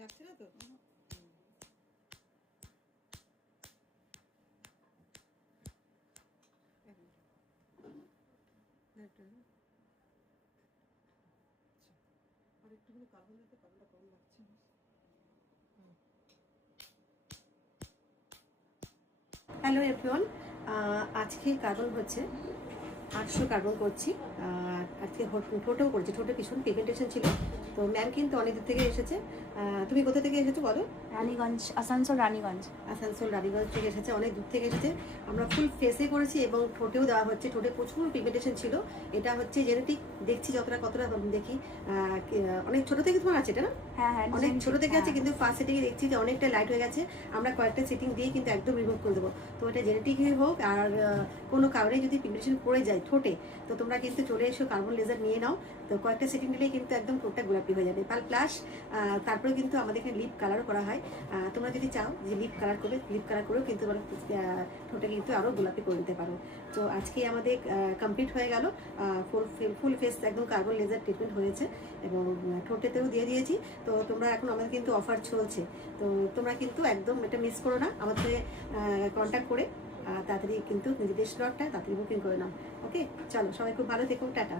লাগছে না তো? আর একটুখানি কার্বন দিতে, কার্বনটা কম লাগছে। হ্যালো এভরিওয়ান, আজকে কার্বন হচ্ছে 800 কার্বন করছি। আজকে ঠোঁটেও করছি, ঠোঁটে ভীষণ পিগমেন্টেশন ছিল। তো ম্যাম কিন্তু অনেক দূর থেকে এসেছে। তুমি কোথা থেকে এসেছো বলো? রানীগঞ্জ, আসানসোল রানীগঞ্জ। আসানসোল রানীগঞ্জ থেকে এসেছে, অনেক দূর থেকে এসেছে। আমরা ফুল ফেসে করেছি এবং ঠোঁটেও দেওয়া হচ্ছে। ঠোঁটে প্রচুর পিগমেন্টেশন ছিল, এটা হচ্ছে জেনেটিক। দেখছি যতটা কতটা দেখি, অনেক ছোট থেকে তোমার আছে এটা না? হ্যাঁ হ্যাঁ, অনেক ছোট থেকে আছে, কিন্তু ফার্স্ট সেটিংয়ে দেখছি যে অনেকটা লাইট হয়ে গেছে। আমরা কয়েকটা সেটিং দিয়ে কিন্তু একদম রিমুভ করে দেবো। তো এটা জেনেটিকই হোক আর কোনো কারণে যদি পিগমেন্টেশন পড়ে যায় ঠোঁটে, তো তোমরা কিন্তু চলে এসো, কার্বন লেজার নিয়ে নাও। তো কয়েকটা সেটিং নিলেই কিন্তু একদম ঠোঁটটা গোলাপি হয়ে যাবে। প্লাস তারপরে কিন্তু আমাদের এখানে লিপ কালারও করা হয়। তোমরা যদি চাও যে লিপ কালার করবে, লিপ কালার করেও কিন্তু তোমরা ঠোঁটে কিন্তু আরও গোলাপি করে দিতে পারো। তো আজকে আমাদের কমপ্লিট হয়ে গেল, ফুল ফেস একদম কার্বন লেজার ট্রিটমেন্ট হয়েছে এবং ঠোঁটেতেও দিয়ে দিয়েছি। তো তোমরা এখন আমাদের কিন্তু অফার চলছে, তো তোমরা কিন্তু একদম এটা মিস করো না। আমাদের কন্ট্যাক্ট করে তাড়াতাড়ি কিন্তু নিজেদের স্লটটা তাড়াতাড়ি বুকিং করে নাও। ওকে, চলো সবাই খুব ভালো থেকো, টাটা।